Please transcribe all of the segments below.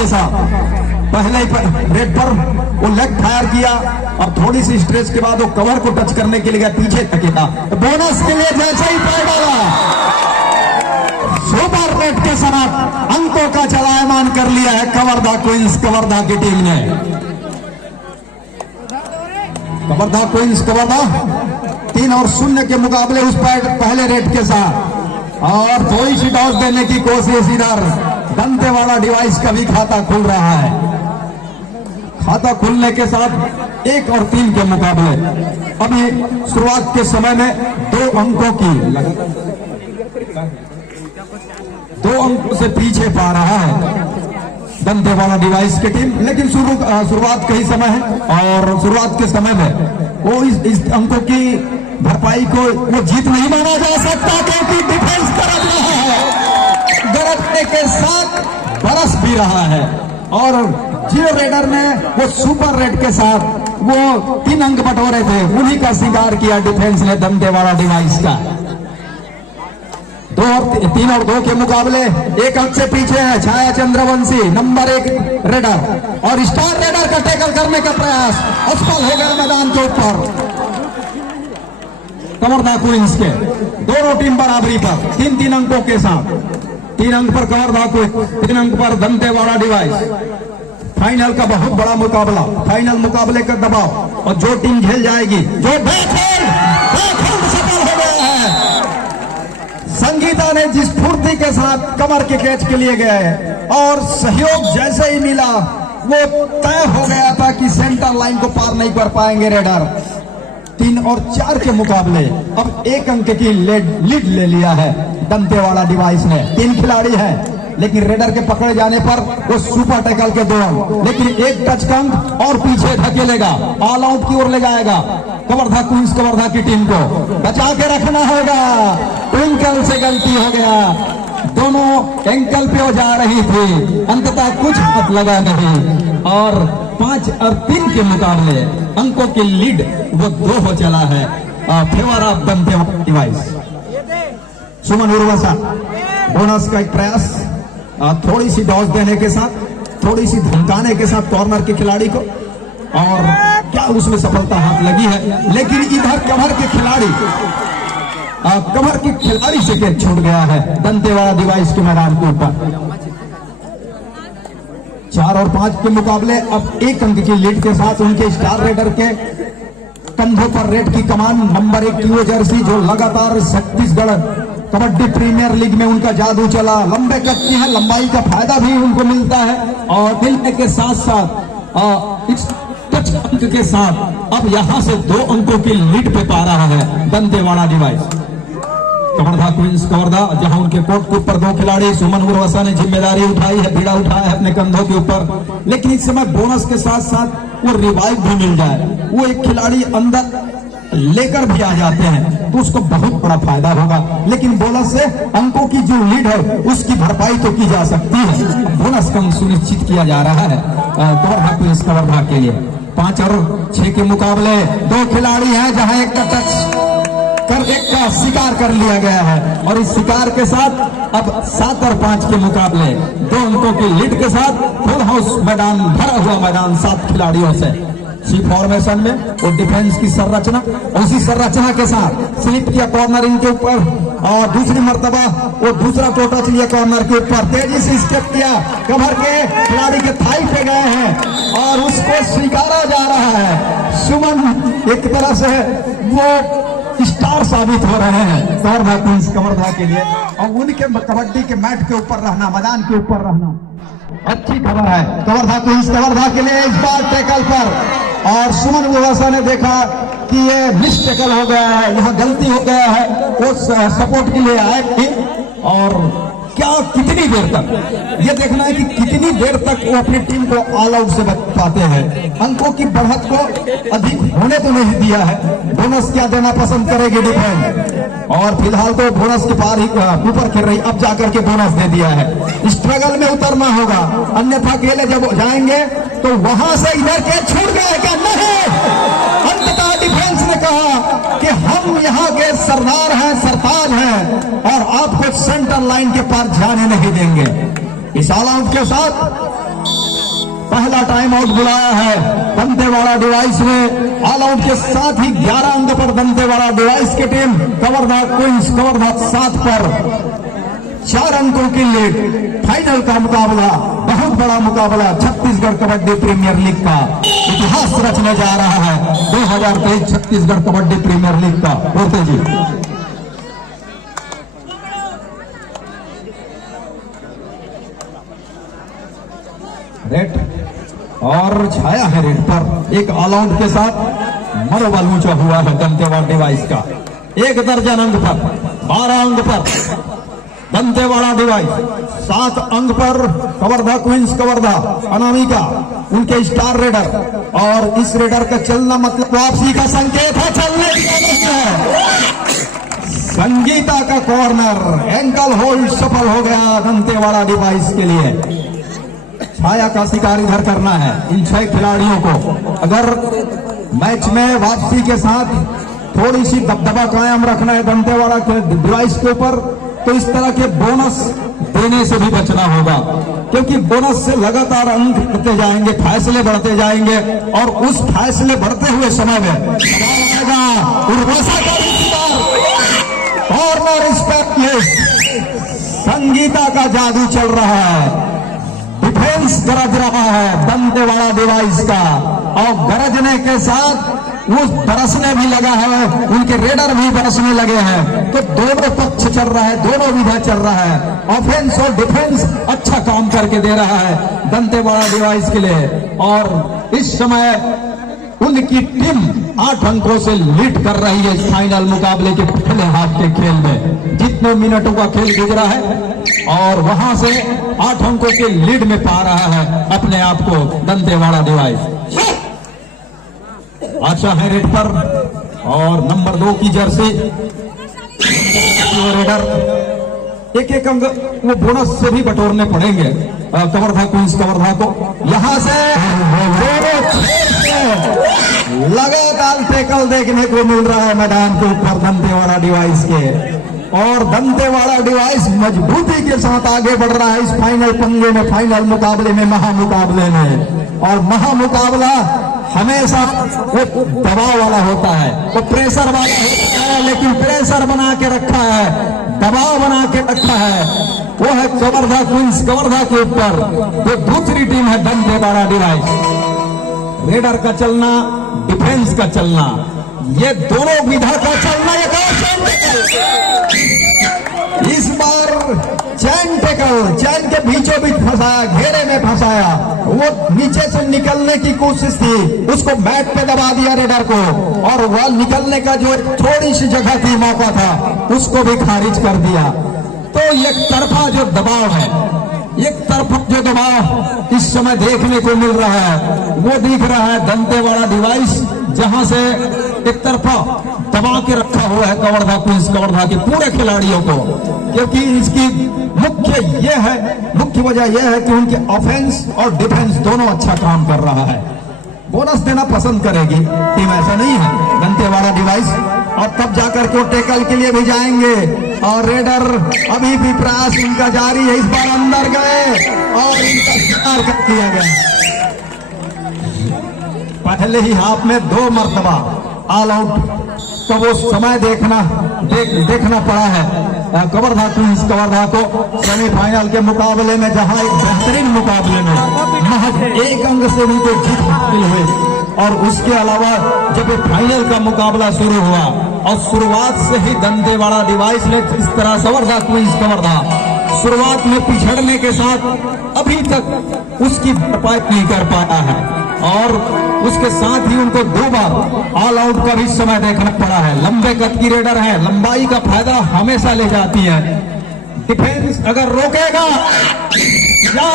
के साथ पहले रेड पर वो लेग फायर किया और थोड़ी सी स्ट्रेच के बाद वो कवर को टच करने के लिए गया, पीछे धकेला, बोनस के लिए जैसे ही पैर डाला सुपर रेड के साथ अंकों का चलायमान कर लिया है कवर्धा क्वींस कवर्धा की टीम ने। कवर्धा क्वींस कवर्धा 3-0 के मुकाबले उस पहले रेड के साथ, और थोड़ी सी टॉस देने की कोशिश, इधर दंतेवाड़ा डिवाइस का भी खाता खुल रहा है। खाता खुलने के साथ 1 और 3 के मुकाबले अभी शुरुआत के समय में 2 अंकों की 2 अंकों से पीछे पा रहा है दंतेवाड़ा डिवाइस की टीम, लेकिन शुरुआत का ही समय है और शुरुआत के समय में वो इस अंकों की भरपाई को वो जीत नहीं माना जा सकता, क्योंकि डिफेंस गरज रहा है, गरजने के साथ बरस भी रहा है। और जियो रेडर ने वो सुपर रेड के साथ वो 3 अंक बटोरे थे, उन्हीं का शिकार किया डिफेंस ने दंतेवाड़ा डिवाइस का। 3 और 2 के मुकाबले 1 अंक से पीछे है छाया चंद्रवंशी नंबर 1 रेडर, और स्टार रेडर का टैकल करने का प्रयास असफल हो गया मैदान के ऊपर। कवर्धा क्वींस के दोनों टीम बराबरी पर 3-3 अंकों के साथ, 3 अंक पर कवर्धा क्वींस, 3 अंक पर दंतेवाड़ा डिवाइस। फाइनल का बहुत बड़ा मुकाबला, फाइनल मुकाबले का दबाव, और जो टीम झेल जाएगी, जो बैकहैंड सफल हो गया है। संगीता ने जिस फुर्ती के साथ कमर के कैच के लिए गए और सहयोग जैसे ही मिला वो तय हो गया था कि सेंटर लाइन को पार नहीं कर पाएंगे रेडर। 3 और 4 के मुकाबले अब 1 अंक की लीड ले लिया है दंतेवाड़ा डिवाइस ने। 3 खिलाड़ी हैं, लेकिन रेडर के पकड़े जाने पर वो सुपर टैकल के 2 अंक, लेकिन 1 टच का अंक और पीछे धकेलेगा, ऑल आउट की ओर ले जाएगा कवर्धा क्वींस कवर्धा की टीम को। बचा के रखना होगा, ट्विंकल से गलती हो गया, दोनों एंकल पे हो जा रही थी, अंततः कुछ हाथ लगा नहीं, और 5 और 3 के मुकाबले अंकों की लीड वो 2 हो चला है favour of Dantewada device. Suman उर्वसा बोनस का एक प्रयास, थोड़ी सी डॉज देने के साथ, थोड़ी सी धमकाने के साथ कॉर्नर के खिलाड़ी को, और क्या उसमें सफलता हाथ लगी है, लेकिन इधर कवर के खिलाड़ी से कैच छूट गया है दंतेवाड़ा डिवाइस के मैदान के ऊपर। 4 और 5 के मुकाबले अब 1 अंक की लीड के साथ उनके स्टार रेडर के कंधों पर रेड की कमान, नंबर 1 की वो जर्सी जो लगातार छत्तीसगढ़ कबड्डी प्रीमियर लीग में उनका जादू चला, लंबे कद की है, लंबाई का फायदा भी उनको मिलता है, और मिलने के साथ साथ इस टच अंक के साथ अब यहां से 2 अंकों की लीड पे पा रहा है दंतेवाड़ा डिवाइस। कवर्धा क्वींस कवर्धा, जहां उनके कोर्ट के ऊपर 2 खिलाड़ी, सुमन उर्वसा ने जिम्मेदारी उठाई है, बीड़ा उठाया है अपने कंधों के ऊपर, लेकिन इस समय बोनस के साथ साथ वो रिवाइव भी मिल जाए, वो एक खिलाड़ी अंदर लेकर भी आ जाते हैं तो उसको बहुत बड़ा फायदा होगा, लेकिन बोनस से अंकों की जो लीड है उसकी भरपाई तो की जा सकती है, बोनस का सुनिश्चित किया जा रहा है कवर्धा क्वींस कवर्धा के लिए। 5 और 6 के मुकाबले 2 खिलाड़ी हैं जहां एक का टच कर 1 का शिकार कर लिया गया है, और इस शिकार के साथ अब 7 और 5 के मुकाबले 2 अंकों की लीड के साथ फुल हाउस मैदान, भरा हुआ मैदान 7 खिलाड़ियों से। सी फॉर्मेशन में वो डिफेंस की संरचना, उसी संरचना के साथ स्लिप किया कॉर्नर इनके ऊपर, और दूसरी मर्तबा वो दूसरा टोटच लिया कॉर्नर के ऊपर, तेजी से स्टेप किया, कवर के खिलाड़ी के थाई पे गए हैं और उसको स्वीकारा जा रहा है। सुमन एक तरह से वो स्टार साबित हो रहे हैं कवर्धा क्वींस कवर्धा के लिए, और उनके कबड्डी के मैट के ऊपर रहना, मैदान के ऊपर रहना अच्छी खबर है कवर्धा क्वींस कवर्धा के लिए। इस बार टैकल पर, और सुमन उर्वसा ने देखा कि ये मिस टैकल हो गया है, यहाँ गलती हो गया है, वो सपोर्ट के लिए आए थे, और क्या कितनी देर तक ये देखना है कि कितनी देर तक वो अपनी टीम को ऑल आउट से बच पाते हैं। अंकों की बढ़त को अधिक होने तो नहीं दिया है, बोनस क्या देना पसंद करेगी डिफेंस, और फिलहाल तो बोनस के पार ही ऊपर खेल रही, अब जाकर के बोनस दे दिया है। स्ट्रगल में उतरना होगा, अन्यथा अकेले जब जाएंगे तो वहां से इधर के छूट गए क्या? नहीं, अंततः डिफेंस ने कहा कि हम यहाँ के सरदार हैं, सरताज हैं, और आपको सेंटर लाइन के पार जाने नहीं देंगे। इस ऑल आउट के साथ पहला टाइम आउट बुलाया है दंतेवाड़ा डिवाइस ने। ऑल आउट के साथ ही 11 अंक पर दंतेवाड़ा डिवाइस की टीम, कवर्धा क्वींस कवर्धा 7 पर 4 अंकों की लीड। फाइनल का मुकाबला, बहुत बड़ा मुकाबला, छत्तीसगढ़ कबड्डी प्रीमियर लीग का इतिहास रचने जा रहा है। 2023 छत्तीसगढ़ कबड्डी प्रीमियर लीग का। बोलते जी रेड और छाया है रेड पर, एक ऑल आउट के साथ मनोबल ऊंचा हुआ है दंतेवाड़ा डिवाइस का। 1 दर्जन अंक पर, 12 अंक पर दंतेवाड़ा डिवाइस, 7 अंक पर कवर्धा क्वींस कवर्धा अनामिका उनके स्टार रेडर। और इस रेडर का चलना मतलब वापसी का संकेत है, चलने की है। संगीता का कॉर्नर, एंकल होल्ड सफल हो गया दंतेवाड़ा डिवाइस के लिए। छाया का शिकार इधर करना है इन 6 खिलाड़ियों को। अगर मैच में वापसी के साथ थोड़ी सी दबदबा कायम रखना है दंतेवाड़ा के डिवाइस के ऊपर, तो इस तरह के बोनस देने से भी बचना होगा, क्योंकि बोनस से लगातार अंक बढ़ते जाएंगे, फैसले बढ़ते जाएंगे। और उस फैसले बढ़ते हुए समय में उर्वशा का कॉर्नर संगीता का जादू चल रहा है। डिफेंस गरज रहा है दंतेवाड़ा डिवाइस का, और गरजने के साथ वो बरसने भी लगा है, उनके रेडर भी बरसने लगे हैं। तो दोनों पक्ष चल रहा है, दोनों विधा चल रहा है। ऑफेंस और डिफेंस अच्छा काम करके दे रहा है दंतेवाड़ा डिवाइस के लिए। और इस समय उनकी टीम 8 अंकों से लीड कर रही है इस फाइनल मुकाबले के पहले हाफ के खेल में। जितने मिनटों का खेल गुजरा है और वहां से 8 अंकों के लीड में पा रहा है अपने आप को दंतेवाड़ा डिवाइस। आशा है रेड पर, और नंबर 2 की जर्सी रेडर। एक अंक वो बोनस से भी बटोरने पड़ेंगे कवर्धा क्वींस कवर्धा को। यहां से लगातार टैकल देखने को मिल रहा है मैदान के ऊपर दंतेवाड़ा डिवाइस के, और दंतेवाड़ा डिवाइस मजबूती के साथ आगे बढ़ रहा है इस फाइनल पंगे में, फाइनल मुकाबले में, महामुकाबले में। और महामुकाबला हमेशा एक दबाव वाला होता है, वो प्रेशर वाला होता है, लेकिन प्रेशर बना के रखा है, दबाव बना के रखा है, वो है कवर्धा क्वींस कवर्धा के ऊपर। जो दूसरी टीम है दंतेवाड़ा डिवाइस। रेडर का चलना, डिफेंस का चलना, ये दोनों विधा का चलना, इस बार चैन टेकल, चैन के बीचों बीच फंसाया, घेरे में फंसाया। वो नीचे से निकलने की कोशिश थी, उसको मैट पे दबा दिया रेडर को, और वह निकलने का जो थोड़ी सी जगह थी, मौका था, उसको भी खारिज कर दिया। तो एक तरफा जो दबाव है, एक तरफा जो दबाव इस समय देखने को मिल रहा है, वो दिख रहा है दंतेवाड़ा डिवाइस, जहां से एक तरफा दबा के रखा हुआ है कवर्धा क्वींस कवर्धा के पूरे खिलाड़ियों को। क्योंकि इसकी मुख्य वजह यह है कि उनके ऑफेंस और डिफेंस दोनों अच्छा काम कर रहा है। बोनस देना पसंद करेगी टीम, ऐसा नहीं है दंतेवाड़ा डिवाइस, और तब जाकर के वो टेकल के लिए भी जाएंगे। और रेडर अभी भी प्रयास इनका जारी है, इस बार अंदर गए और इनका शिकार कर दिया गया। पहले ही हाफ में 2 मरतबा ऑल आउट का वो समय देखना पड़ा है कवर्धा क्वींस कवर्धा को सेमीफाइनल के मुकाबले में, जहां एक बेहतरीन मुकाबले में महज 1 अंक से उनको जीत हासिल हुई। और उसके अलावा जब फाइनल का मुकाबला शुरू हुआ, और शुरुआत से ही दंतेवाड़ा डिवाइस ने इस तरह कवर्धा क्वींस कवर्धा शुरुआत में पिछड़ने के साथ अभी तक उसकी भरपाई नहीं कर पाया है। और उसके साथ ही उनको 2 बार ऑल आउट का भी समय देखना पड़ा है। लंबे कद की रेडर है, लंबाई का फायदा हमेशा ले जाती है। डिफेंस अगर रोकेगा या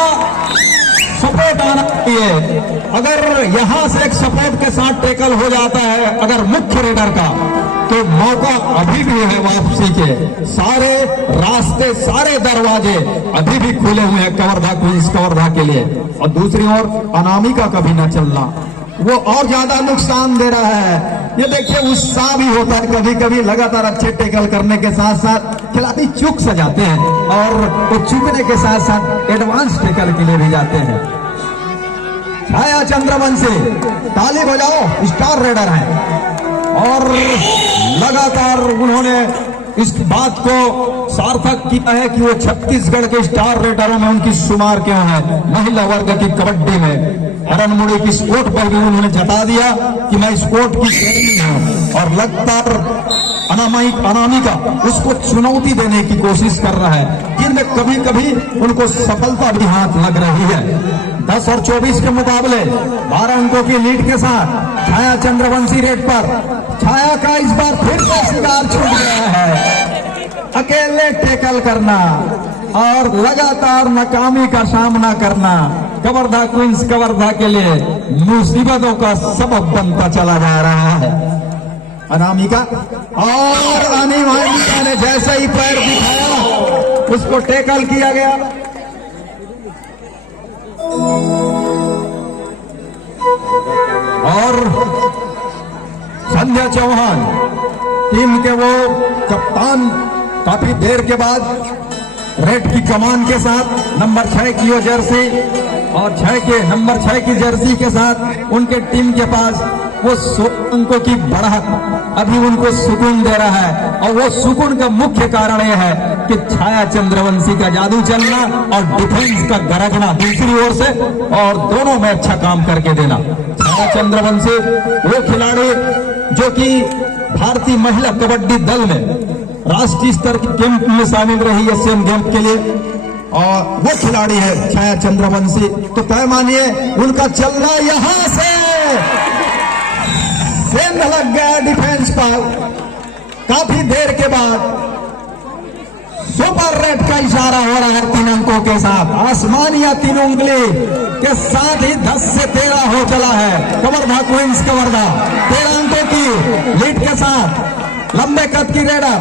सपोर्ट आना चाहिए, अगर यहां से एक सपोर्ट के साथ टेकल हो जाता है अगर मुख्य रेडर का, तो मौका अभी भी है वापसी के। सारे रास्ते, सारे दरवाजे अभी भी खुले हुए हैं कवर्धा क्वींस कवर्धा के लिए। और दूसरी ओर अनामिका का भी न चलना, वो और ज्यादा नुकसान दे रहा है। ये देखिए उत्साह भी होता है कभी कभी, लगातार अच्छे टेकल करने के साथ साथ खिलाड़ी चूक से जाते हैं, और वो चूकने के साथ साथ एडवांस टेकल के लिए भी जाते हैं। छाया चंद्रवंशी, ताली बजाओ, स्टार रेडर हैं और लगातार उन्होंने इस बात को सार्थक किया है कि वो छत्तीसगढ़ के स्टार रेडरों में उनकी शुमार क्यों है। महिला वर्ग की कबड्डी में अरणमुड़ी की स्पोर्ट पर भी उन्होंने जता दिया कि मैं स्पोर्ट की शैली हूं और लगातार अनामिका उसको चुनौती देने की कोशिश कर रहा है, जिनमें कभी कभी उनको सफलता भी हाथ लग रही है। 10 और 24 के मुकाबले 12 अंकों की लीड के साथ छाया चंद्रवंशी रेड पर। छाया का इस बार फिर से शिकार छूट गया है, अकेले टैकल करना और लगातार नाकामी का सामना करना कवर्धा क्वींस कवर्धा के लिए मुसीबतों का सबब बनता चला जा रहा है। अनामिका और अनामिका ने जैसे ही पैर दिखाया उसको टैकल किया गया। और संध्या चौहान टीम के वो कप्तान काफी देर के बाद रेड की कमान के साथ नंबर 6 की वो जर्सी और नंबर 6 की जर्सी के साथ उनके टीम के पास वो 16 अंकों की बढ़त अभी उनको सुकून दे रहा है। और वो सुकून का मुख्य कारण यह है कि छाया चंद्रवंशी का जादू चलना और डिफेंस का गरजना दूसरी ओर से और दोनों में अच्छा काम करके देना। छाया चंद्रवंशी वो खिलाड़ी जो कि भारतीय महिला कबड्डी दल में राष्ट्रीय स्तर के कैंप में शामिल रही एशियन गेम के लिए और वो खिलाड़ी है छाया चंद्रवंशी। तो तय मानिए उनका चलना यहां से सेंध लग गया डिफेंस पर काफी देर के बाद। सुपर रेड का इशारा हो रहा है 3 अंकों के साथ, आसमानिया 3 उंगली के साथ ही 10 से 13 हो चला है। कवर्धा क्वींस कवर्धा 13 अंकों की लीड के साथ लंबे कद की रेडर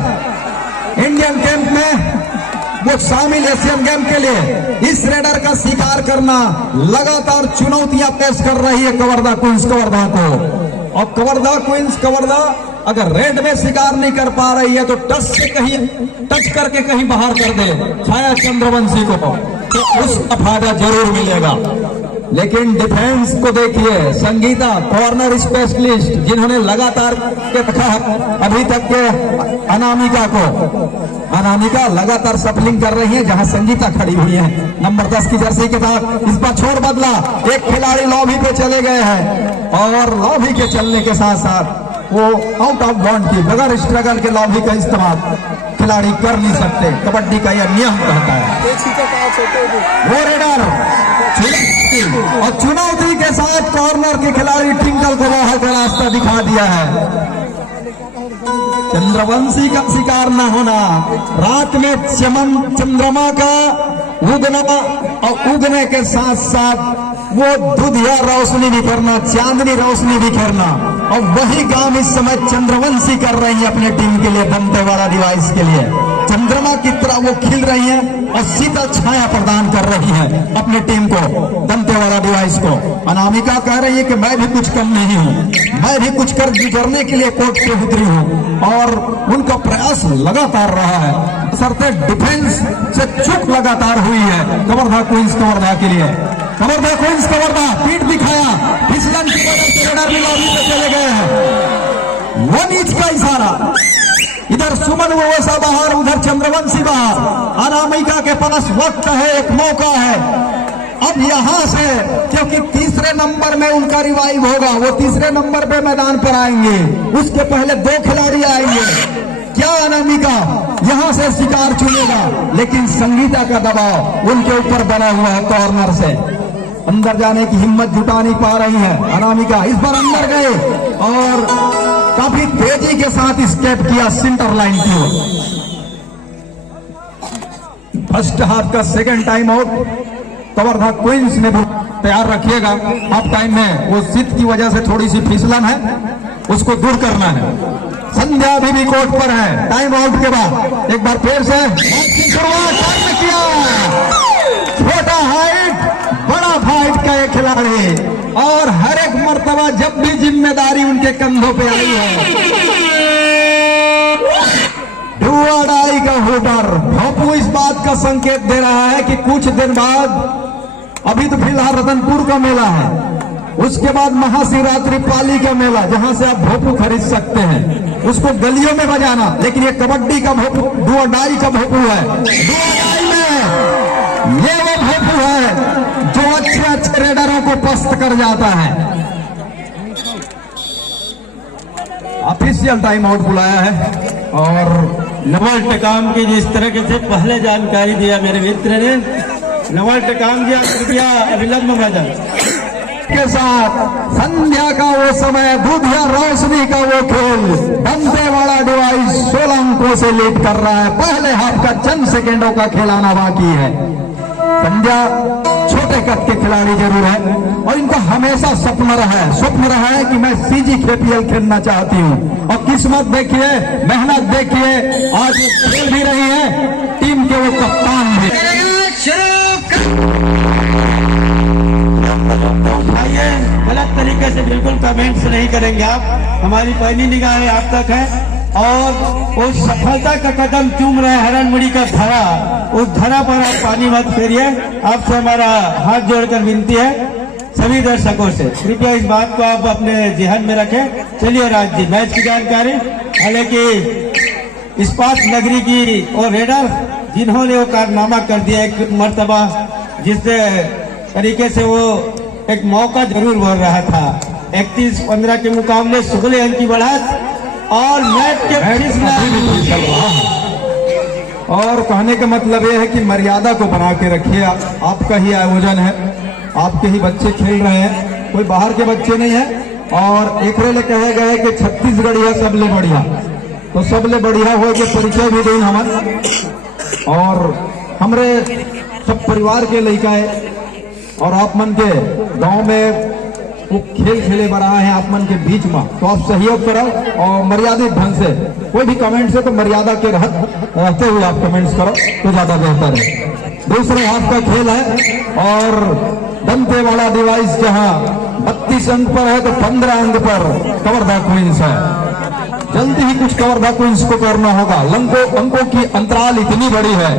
इंडियन कैंप में वो शामिल एशियन गेम के लिए इस रेडर का शिकार करना लगातार चुनौतियां पेश कर रही है कवर्धा क्वींस कवर्धा को। और कवर्धा क्वींस कवर्धा अगर रेड में शिकार नहीं कर पा रही है तो टच करके कहीं बाहर कर दे छाया चंद्रवंशी को तो उसका फायदा जरूर मिलेगा। लेकिन डिफेंस को देखिए, संगीता कॉर्नर स्पेशलिस्ट जिन्होंने लगातार के रखा अभी तक के अनामिका लगातार सफलिंग कर रही है जहां संगीता खड़ी हुई है नंबर 10 की जर्सी के साथ। इस बार छोड़ बदला, एक खिलाड़ी लॉबी पे चले गए हैं और लॉबी के चलने के साथ साथ वो आउट ऑफ बाउंड की बगैर स्ट्रगल के लॉबी का इस्तेमाल खिलाड़ी कर नहीं सकते, कबड्डी का यह नियम कहता है। वो रेडर और चुनौती के साथ कॉर्नर के खिलाड़ी टिंकल को बाहर का रास्ता दिखा दिया है। चंद्रवंशी का शिकार न होना, रात में चंद्रमा का उगना और उगने के साथ साथ वो दुधिया रोशनी बिखेरना, चांदनी रोशनी बिखेरना, और वही काम इस समय चंद्रवंशी कर रही है अपने टीम के लिए दंतेवाड़ा डिवाइस के लिए। चंद्रमा की तरह वो खिल रही है और शीतल छाया प्रदान कर रही है अपनी टीम को, दंतेवाड़ा डिवाइस को। अनामिका कह रही है कि मैं भी कुछ कम नहीं हूं, मैं भी कुछ कर गुजरने के लिए कोर्ट पे उतरी हूं और उनका प्रयास लगातार रहा है। सरते डिफेंस से चूक लगातार हुई है कवर्धा क्वींस कवर्धा के लिए। कवर्धा क्वींस कवर्धा पीठ दिखाया, फिसलन की वजह से रेडर भी लॉबी पे चले गए हैं। वो नीच का इशारा, इधर सुमन वैसा बाहर, उधर चंद्रवंशी बाहर। अनामिका के पास वक्त है, एक मौका है अब यहां से, क्योंकि तीसरे नंबर में उनका रिवाइव होगा। वो तीसरे नंबर पे मैदान पर आएंगे, उसके पहले 2 खिलाड़ी आएंगे। क्या अनामिका यहां से शिकार चुनेगा? लेकिन संगीता का दबाव उनके ऊपर बना हुआ है, कॉर्नर से अंदर जाने की हिम्मत जुटा नहीं पा रही है अनामिका। इस बार अंदर गए और काफी तेजी के साथ स्टेप किया सेंटर लाइन की ओर। फर्स्ट हाफ का second time out Kawardha queens ने तैयार रखिएगा। हाफ टाइम में वो शीत की वजह से थोड़ी सी फिसलन है, उसको दूर करना है। संध्या अभी भी कोर्ट पर है। टाइम आउट के बाद एक बार फिर से शुरुआत किया। छोटा हाइट बड़ा फाइट का एक खिलाड़ी, और हर एक मर्तबा जब भी जिम्मेदारी उनके कंधों पे आई है, डुआडाई का हुटर भोपू इस बात का संकेत दे रहा है कि कुछ दिन बाद, अभी तो फिलहाल रतनपुर का मेला है, उसके बाद महाशिवरात्रि पाली का मेला, जहां से आप भोपू खरीद सकते हैं, उसको गलियों में बजाना। लेकिन ये कबड्डी का भोपू, डू और डाई का भोपू है। डू और डाई में ये वो भोपू है जो अच्छे अच्छे रेडरों को पस्त कर जाता है। ऑफिशियल टाइम आउट बुलाया है। और नवल टेकाम की जिस तरह से पहले जानकारी दिया मेरे मित्र ने, नवल टेकाम जी आप कृपया अविलंब मैदान के साथ संध्या का वो समय, बुधिया रोशनी का वो खेल, दंतेवाड़ा डिवाइस 16 अंकों से लीड कर रहा है। पहले हाफ का चंद सेकेंडों का खिलाना बाकी है। संध्या छोटे कद के खिलाड़ी जरूर है और इनका हमेशा स्वप्न रहा है कि मैं सीजी KPL खेलना चाहती हूं। और किस्मत देखिए, मेहनत देखिए, आज खेल भी रही है, टीम के वो कप्तान भी। आइए, गलत तरीके से बिल्कुल कमेंट्स नहीं करेंगे आप। हमारी पहली निगाहें आप तक है और उस सफलता का कदम चूम रहे हरणमुड़ी का धरा, उस धरा पर आप पानी मत फेरिए। आपसे हमारा हाथ जोड़कर विनती है सभी दर्शकों से, कृपया इस बात को आप अपने ध्यान में रखें। चलिए राज जी, मैच की जानकारी। हालांकि इस्पात नगरी की और रेडर जिन्होंने वो कारनामा कर दिया एक मर्तबा, जिस तरीके से वो एक मौका जरूर बोल रहा था। 31-15 के मुकाबले 16 अंक की बढ़त और मैच के और कहने का मतलब यह है कि मर्यादा को बना के रखिए। आपका ही आयोजन है, आपके ही बच्चे खेल रहे हैं, कोई बाहर के बच्चे नहीं है। और एक रेले कहे गए कि छत्तीसगढ़ है सबले बढ़िया, तो सबले बढ़िया हो के परिचय भी दें हमारे। और हमरे सब परिवार के लड़का है और आप मन के गांव में वो खेल खेले बड़ा है आप मन के बीच में, तो आप सहयोग करो और मर्यादित ढंग से कोई भी कमेंट से तो मर्यादा के रहते हुए आप कमेंट्स करो तो ज्यादा बेहतर है। दूसरे हाफ का खेल है और दंतेवाड़ा डिवाइस जहां 32 अंक पर है तो 15 अंक पर कवर्धा क्वींस है। जल्दी ही कुछ कवर्धा क्वींस को करना होगा। अंकों की अंतराल इतनी बड़ी है,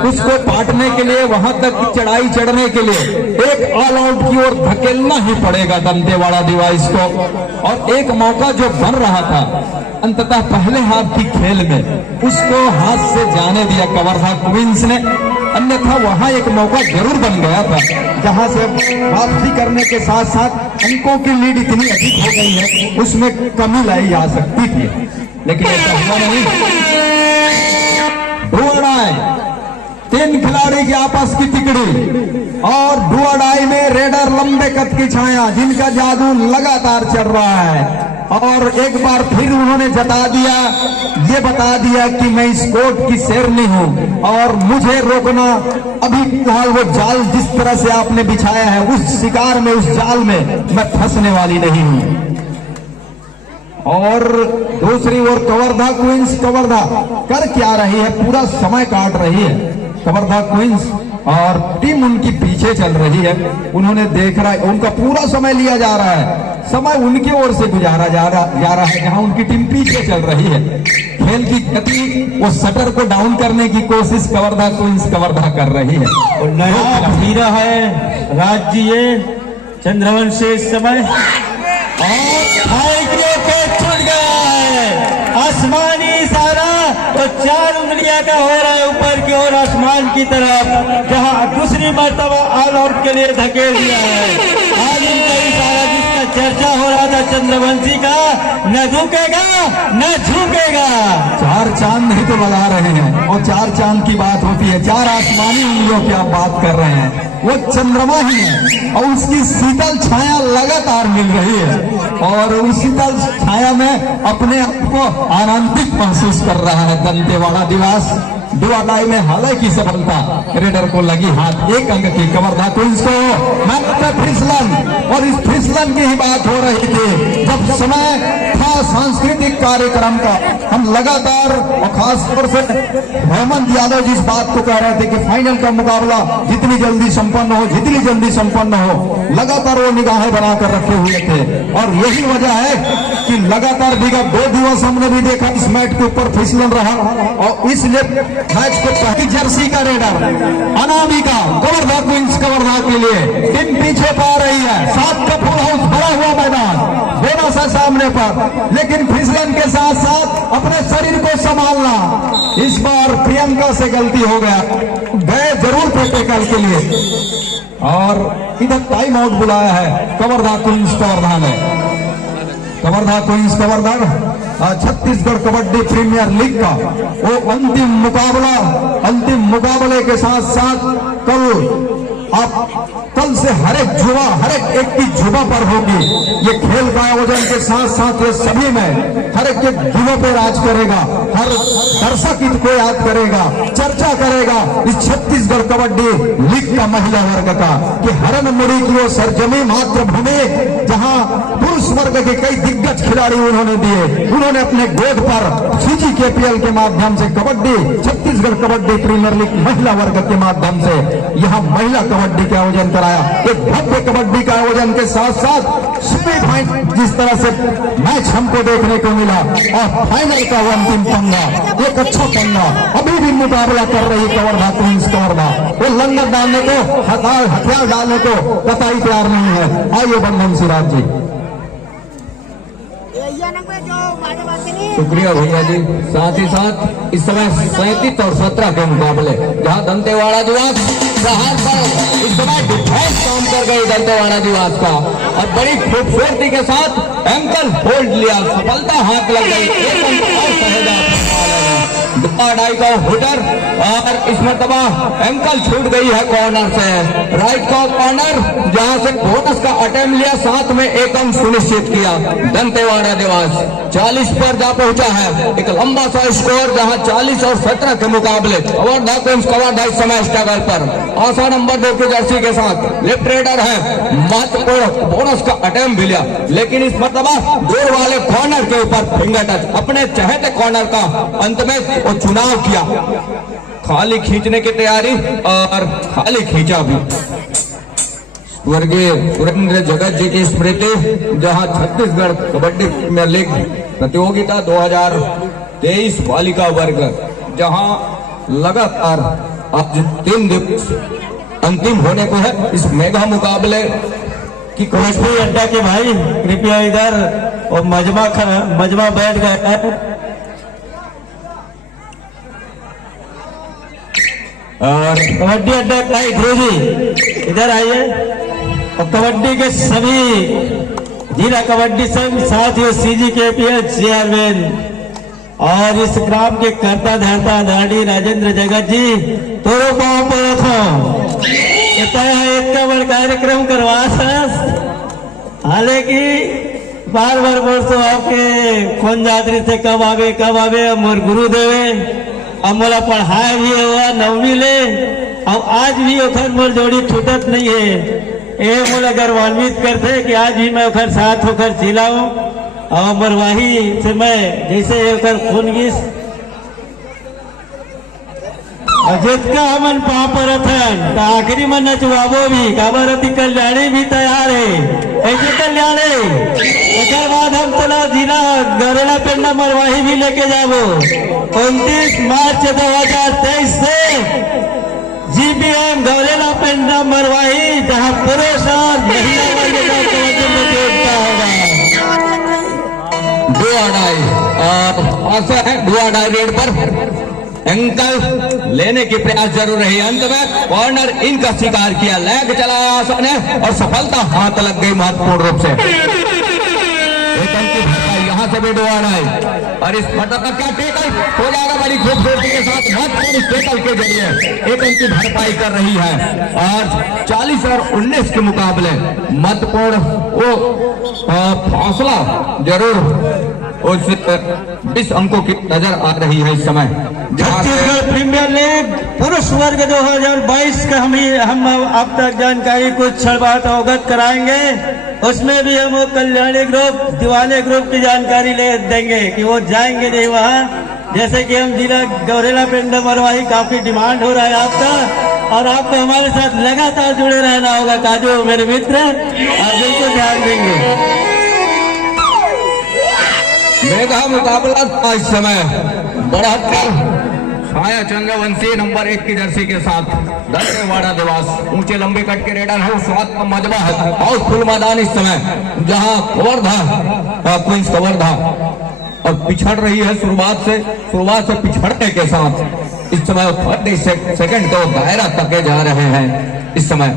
उसको पाटने के लिए, वहां तक चढ़ाई चढ़ने के लिए एक ऑल आउट की ओर धकेलना ही पड़ेगा दंतेवाड़ा डिवाइस को। और एक मौका जो बन रहा था अंततः पहले हाफ की खेल में, उसको हाथ से जाने दिया कवर्धा क्वींस ने। अन्यथा वहां एक मौका जरूर बन गया था जहां से वापसी करने के साथ साथ अंकों की लीड इतनी अधिक हो गई है, उसमें कमी लाई जा सकती थी, लेकिन ऐसा हुआ नहीं। डुअडाई 3 खिलाड़ी की आपस की तिकड़ी और डुअडाई में रेडर लंबे कद की छाया, जिनका जादू लगातार चल रहा है। और एक बार फिर उन्होंने जता दिया, ये बता दिया कि मैं इस कोर्ट की शेरनी हूं और मुझे रोकना। अभी फिलहाल वो जाल जिस तरह से आपने बिछाया है, उस शिकार में, उस जाल में मैं फंसने वाली नहीं हूं। और दूसरी ओर कवर्धा क्वींस, कवर्धा कर क्या रही है, पूरा समय काट रही है कवर्धा क्वींस और टीम उनकी पीछे चल रही है। उन्होंने देख रहा है, उनका पूरा समय लिया जा रहा है, समय उनकी ओर से गुजारा जा रहा है जहां उनकी टीम पीछे चल रही है। खेल की गति, वो शटर को डाउन करने की कोशिश कवर्धा क्वींस कवर्धा कर रही है। और नया हीरा है राज्य ये चंद्रवंशी इस समय आसमानी इशारा तो 4 उंगलियां का हो रहा है ऊपर की ओर आसमान की तरफ, जहां दूसरी मर्तबा ऑल आउट के लिए धकेल दिया है। आज इनका इशारा जिसका चर्चा हो रहा था चंद्रवंशी का, न झुकेगा न झुकेगा। 4 चांद ही तो लगा रहे हैं और 4 चांद की बात होती है, 4 आसमानी उंगलियों की आप बात कर रहे हैं, वो चंद्रमा ही है और उसकी शीतल छाया लगातार मिल रही है और उस शीतल छाया में अपने आप को आनंदित महसूस कर रहा है दंतेवाड़ा डिवाइस। डुअडाई में हालांकि सफलता रेडर को लगी हाथ, 1 अंक की कवर्धा क्वींस को। मैच में फिसलन, और इस फिसलन की ही बात हो रही थी जब समय अनूठा सांस्कृतिक कार्यक्रम का हम लगातार और खास तौर से हेमंत यादव जी इस बात को कह रहे थे कि फाइनल का मुकाबला जितनी जल्दी संपन्न हो, लगातार वो निगाहें बनाकर रखे हुए थे। और यही वजह है कि लगातार विगत 2 दिवस हमने भी देखा इस मैच के ऊपर फिसलन रहा और इसलिए मैच को पहली जर्सी का रेडर अनामिका कवर्धा क्वींस कवर्धा के लिए टीम पीछे पा रही है। 7 का फुल हाउस भरा हुआ मैदान बोनस है सामने पर, लेकिन फिसलन के साथ साथ अपने शरीर को संभालना। इस बार प्रियंका से गलती हो गया, गए जरूर थे टेकल के लिए और इधर टाइम आउट बुलाया है कवर्धा क्वींस कवर्धा ने। Kawardha queens Kawardha Chhattisgarh kabaddi premier league का वो अंतिम मुकाबले के साथ साथ कल से हर एक की जुबा पर होगी। ये खेल का आयोजन के साथ साथ ये सभी में हर एक के जुबा पे राज करेगा, हर दर्शक इनको याद करेगा, चर्चा करेगा इस छत्तीसगढ़ कबड्डी लीग का महिला वर्ग का कि हरन मुड़ी की वो सरजमी मातृभूमि जहां पुरुष वर्ग के कई दिग्गज खिलाड़ी उन्होंने दिए, उन्होंने अपने गोद पर CGKPL के माध्यम से कबड्डी छत्तीसगढ़ कबड्डी प्रीमियर लीग महिला वर्ग के माध्यम से यहाँ महिला कबड्डी का आयोजन कराया। एक भव्य कबड्डी का आयोजन के साथ साथ सेमीफाइनल जिस तरह से मैच हमको देखने को मिला और फाइनल का वो अंतिम पंगा, एक अच्छा पंगा अभी भी मुकाबला कर रही कवर्धा क्वींस कवर्धा। वो लंगर डालने को हथियार डालने को कतई तैयार नहीं है। आइए बंधन सिराज जी। शुक्रिया भैया जी। साथ ही साथ इस समय 37 और 17 के मुकाबले जहां दंतेवाड़ा दिवस प्रहार पर इस समय डिफेंस काम कर गई दंतेवाड़ा दिवस का और बड़ी खूबसूरती के साथ एंकल होल्ड लिया, सफलता हाथ लग गई। एक अंक और सहेजा डाई का हुडर और इस मरतबा एंकल छूट गई है कॉर्नर से। राइट का कॉर्नर जहां से बोनस का अटेम्प्ट लिया, साथ में एक अंक सुनिश्चित किया। दंतेवाड़ा दिवस 40 पर जा पहुंचा है। एक लंबा सा स्कोर जहां 40 और 17 के मुकाबले कवर्धा क्वींस कवर्धा इस समय स्ट्रगल पर आशा नंबर 2 की जर्सी के साथ लेफ्ट रेडर है। महत्वपूर्ण बोनस का अटेम्प्ट भी लिया, लेकिन इस मरतबा दूर वाले कॉर्नर के ऊपर फिंगर टच अपने चहेते कॉर्नर का अंत में वो चुनाव किया। खाली खींचने की तैयारी और खाली खींचा भी। स्वर्गीय सुरेंद्र जगत जी की स्मृति जहां छत्तीसगढ़ कबड्डी प्रीमियर लीग प्रतियोगिता 2023 बालिका वर्ग जहां लगातार आज 3 दिवस अंतिम होने को है। इस मेगा मुकाबले की कबड्डी अड्डा के भाई कृपया इधर और मजमा बैठ गए और कबड्डी अड्डा का ध्रुव जी इधर आइए और कबड्डी के सभी जिला कबड्डी संघ साथियों CGKPL चेयरमैन और इस ग्राम के कर्ता धर्ता आदरणीय राजेंद्र जगत जी तोरो पाँव पर रखो इतना बड़ा कार्यक्रम करवा हालांकि बार बार बोलते आपके कौन यात्री से कब आवे मोर गुरुदेवे अब मोला पढ़ाए भी हुआ 9वीं ले अब आज भी ओखर मोर जोड़ी छूटत नहीं है। ये मोला गर्वान्वित करते कि आज भी मैं ओखर साथ होकर चिल्लाऊं और मरवाही से मैं जैसे ओखर खून गिस जितना हमन पापरत है आखिरी में नचवाबो भी काबरती कल्याणी भी तैयार है। ऐसे कल्याणी एक बाद हम तला जिला गरेला पेंडा मरवाही भी लेके जाबो 29 मार्च 2023 से GBM गरेला पेंडा मरवाही जहाँ पुरुष और महिला वर्ग का प्रतियोगिता होगा। डुआ डाई रेड पर एंकल लेने की प्रयास जरूर रही। अंत में कॉर्नर इनका शिकार किया, लेग चलाया आसान है और सफलता हाथ लग गई महत्वपूर्ण रूप से। एक अंक की भरपाई यहाँ से भी डुआ डाई और इस मतलब क्या टेकल हो जाएगा बड़ी खूबसूरती के साथ महत्वपूर्ण टेकल के जरिए एक अंक की भरपाई कर रही है। और 40 और 19 के मुकाबले महत्वपूर्ण वो फासला जरूर उस 20 अंकों की नजर आ रही है इस समय। छत्तीसगढ़ प्रीमियर लीग पुरुष वर्ग 2022 का हम अब तक जानकारी कुछ क्षण बाद अवगत कराएंगे। उसमें भी हम वो कल्याणी ग्रुप दीवाने ग्रुप की जानकारी ले देंगे कि वो जाएंगे नहीं वहाँ। जैसे कि हम जिला गौरेला पिंड मरवाही काफी डिमांड हो रहा है आपका, और आपको हमारे साथ लगातार जुड़े रहना होगा काजू मेरे मित्र, आप बिल्कुल ध्यान देंगे। मेगा मुकाबला था इस समय बढ़कर छाया चंद्रवंशी नंबर 1 की जर्सी के साथ दंतेवाड़ा देवास। ऊंचे लंबे कट के रेडर है, स्वाद का मजबा है और फुल मैदान इस समय जहां कवर्धा क्वींस कवर्धा और पिछड़ रही है शुरुआत से पिछड़ने के साथ इस समय 30 सेकंड तो दायरा तके जा रहे हैं इस समय।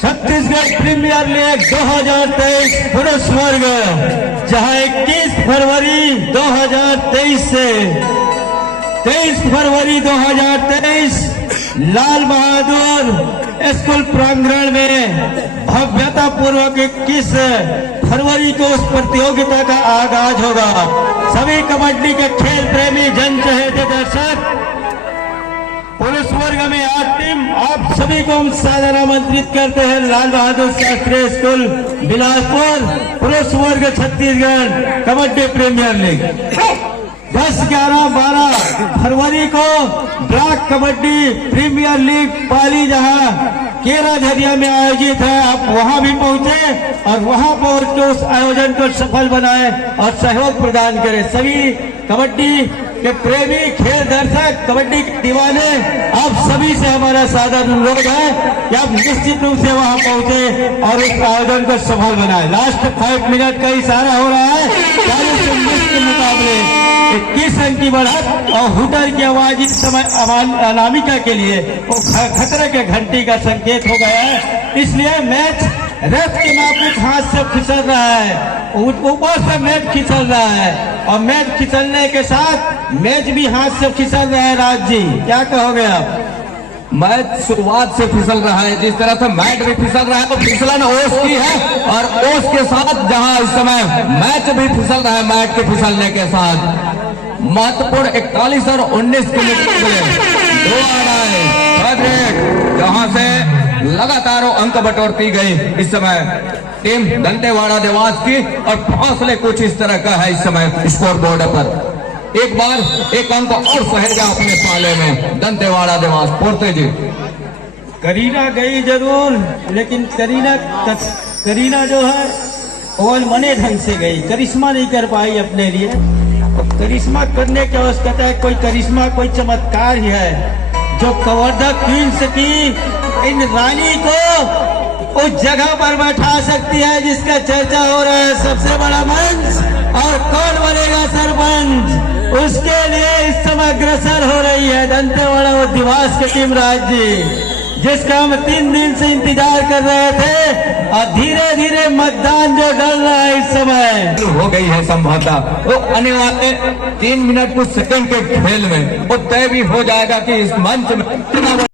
छत्तीसगढ़ प्रीमियर लीग 2023 पुरुष वर्ग, जहां 21 फरवरी 2023 से 23 फरवरी 2023 लाल बहादुर स्कूल प्रांगण में भव्यता पूर्वक 21 फरवरी को उस प्रतियोगिता का आगाज होगा। सभी कबड्डी के खेल प्रेमी जन चहेते दर्शक, पुरुष वर्ग में 8 टीम आप सभी को हम सादर आमंत्रित करते हैं लाल बहादुर शास्त्री स्कूल बिलासपुर पुरुष वर्ग छत्तीसगढ़ कबड्डी प्रीमियर लीग। 10, 11, 12 फरवरी को ब्लॉक कबड्डी प्रीमियर लीग पाली जहां केरा झरिया में आयोजित है, आप वहां भी पहुंचे और वहां पहुंच के उस आयोजन को सफल बनाए और सहयोग प्रदान करें। सभी कबड्डी के प्रेमी, खेल दर्शक, कबड्डी के दीवाने, आप सभी से हमारा सादर अनुरोध है कि आप निश्चित रूप से वहां पहुंचे और उस आयोजन को सफल बनाए। लास्ट 5 मिनट का इशारा हो रहा है 40 से 19 के मुकाबले 21 अंक की बढ़त और हुटर की आवाज इस समय अनामिका के लिए वो खतरे के घंटी का संकेत हो गया है। इसलिए मैच रथ के माफिक हाथ से फिसल रहा है, ऊपर से मैच फिसल रहा है और मैच फिसलने के साथ मैच भी हाथ से फिसल रहा है। राज जी क्या कहोगे आप? मैच शुरुआत से फिसल रहा है, जिस तरह से मैच भी फिसल रहा है तो फिसलन ओस की है और ओस के साथ जहां इस समय मैच भी फिसल रहा है, मैच के फिसलने के साथ महत्वपूर्ण 41 और 19 के मुकाबले 2 आड़ाई जहां से लगातार अंक बटोरती गई इस समय टीम दंतेवाड़ा देवास की और फासले कुछ इस तरह का है इस समय स्कोर बोर्ड पर। एक बार एक अंक और सहेजा अपने पाले में दंतेवाड़ा देवास। पोरते जी करीना गई जरूर, लेकिन करीना जो है वो मने ढंग से गई, करिश्मा नहीं कर पाई अपने लिए। करिश्मा करने की आवश्यकता है, कोई करिश्मा कोई चमत्कार ही है जो कवर्धा क्वींस की इन रानी को उस जगह पर बैठा सकती है जिसका चर्चा हो रहा है सबसे बड़ा मंच, और कौन बनेगा सरपंच उसके लिए इस समय अग्रसर हो रही है दंतेवाड़ा और देवास की टीम। राज जी, जिसका हम 3 दिन से इंतजार कर रहे थे और धीरे धीरे मतदान जो डल रहा है इस समय हो गई है संभवतः तो आने वाले 3 मिनट कुछ सेकंड के खेल में वो तय भी हो जाएगा कि इस मंच में